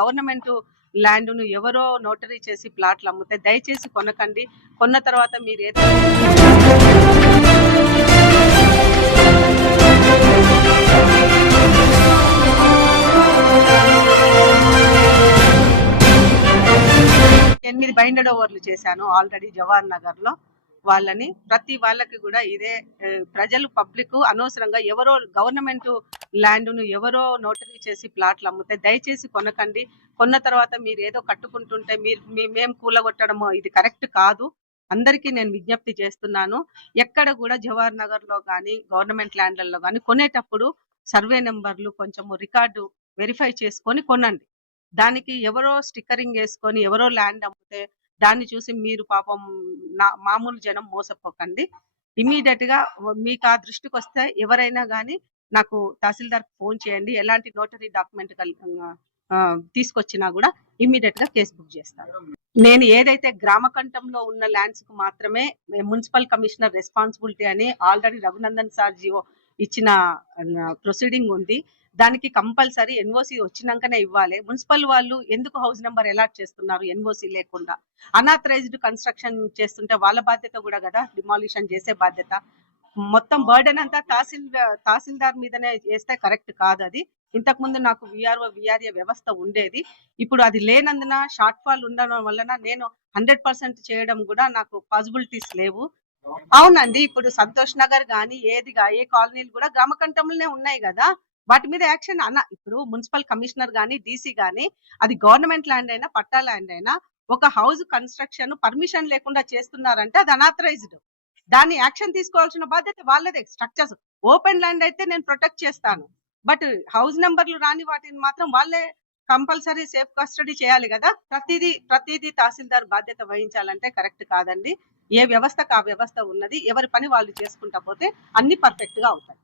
Government ల్యాండ్ను ఎవరో notary చేసి ప్లాట్లు అమ్ముతే దయచేసి కొనకండి. కొన్న తర్వాత మీరు ఏదో ఎనిమిది బైండెడ్ ఓవర్లు చేశాను ఆల్రెడీ జవహర్ నగర్లో వాళ్ళని ప్రతి వాళ్ళకి కూడా ఇదే ప్రజలు పబ్లిక్ అనవసరంగా ఎవరో గవర్నమెంట్ ల్యాండ్ను ఎవరో నోటరీ చేసి ప్లాట్లు అమ్మితే దయచేసి కొనకండి. కొన్న తర్వాత మీరు ఏదో కట్టుకుంటుంటే మీరు మేము కూలగొట్టడము ఇది కరెక్ట్ కాదు. అందరికీ నేను విజ్ఞప్తి చేస్తున్నాను. ఎక్కడ కూడా జవహర్ నగర్లో కానీ గవర్నమెంట్ ల్యాండ్లలో కానీ కొనేటప్పుడు సర్వే నెంబర్లు కొంచెము రికార్డు వెరిఫై చేసుకొని కొనండి. దానికి ఎవరో స్టిక్కరింగ్ వేసుకొని ఎవరో ల్యాండ్ అమ్మితే దాన్ని చూసి మీరు పాపం నా- మామూలు జనం మోసపోకండి. ఇమీడియట్గా మీకు ఆ దృష్టికి వస్తే ఎవరైనా కానీ నాకు తహసీల్దార్ ఫోన్ చేయండి ఎలాంటి నోటరీ డాక్యుమెంట్ తీసుకొచ్చినా కూడా ఇమ్మీడియట్గా కేసు బుక్ చేస్తాను నేను ఏదైతే గ్రామ కంఠంలో ఉన్న ల్యాండ్స్కు మాత్రమే మున్సిపల్ కమిషనర్ రెస్పాన్సిబిలిటీ అని ఆల్రెడీ రఘునందన్ సార్ జీవో ఇచ్చిన ప్రొసీడింగ్ ఉంది. దానికి కంపల్సరీ ఎన్ఓసి వచ్చినాకనే ఇవ్వాలి. మున్సిపల్ వాళ్ళు ఎందుకు హౌస్ నెంబర్ అలాట్ చేస్తున్నారు ఎన్ఓసి లేకుండా? అనాథరైజ్డ్ కన్స్ట్రక్షన్ చేస్తుంటే వాళ్ళ బాధ్యత కూడా కదా? డిమాలిషన్ చేసే బాధ్యత. మొత్తం బర్డెన్ అంతా తహసీల్ తహసీల్దార్ మీదనే చేస్తే కరెక్ట్ కాదు అది ఇంతకు ముందు నాకు విఆర్ఓ విఆర్ఏ వ్యవస్థ ఉండేది. ఇప్పుడు అది లేనందున షార్ట్ ఫాల్ ఉండడం వలన నేను హండ్రెడ్ పర్సెంట్ చేయడం కూడా నాకు పాసిబిలిటీస్ లేవు. అవునండి ఇప్పుడు సంతోష్ నగర్ గాని ఏదిగా ఏ కాలనీలు కూడా గ్రామ కంఠంలోనే ఉన్నాయి కదా. వాటి మీద యాక్షన్ అన్న ఇప్పుడు మున్సిపల్ కమిషనర్ గాని డీసీ గాని అది గవర్నమెంట్ ల్యాండ్ అయినా పట్టా ల్యాండ్ అయినా ఒక హౌస్ కన్స్ట్రక్షన్ పర్మిషన్ లేకుండా చేస్తున్నారంటే అది అనాథరైజ్డ్ దాన్ని యాక్షన్ తీసుకోవాల్సిన బాధ్యత వాళ్ళదే స్ట్రక్చర్స్. ఓపెన్ ల్యాండ్ అయితే నేను ప్రొటెక్ట్ చేస్తాను. బట్ హౌస్ నెంబర్లు రాని వాటిని మాత్రం వాళ్ళే కంపల్సరీ సేఫ్ కస్టడీ చేయాలి కదా. ప్రతిదీ ప్రతిదీ తహసీల్దార్ బాధ్యత వహించాలంటే కరెక్ట్ కాదండి. ఏ వ్యవస్థకు ఆ వ్యవస్థ ఉన్నది ఎవరి పని వాళ్ళు చేసుకుంటా పోతే అన్ని పర్ఫెక్ట్గా అవుతాయి.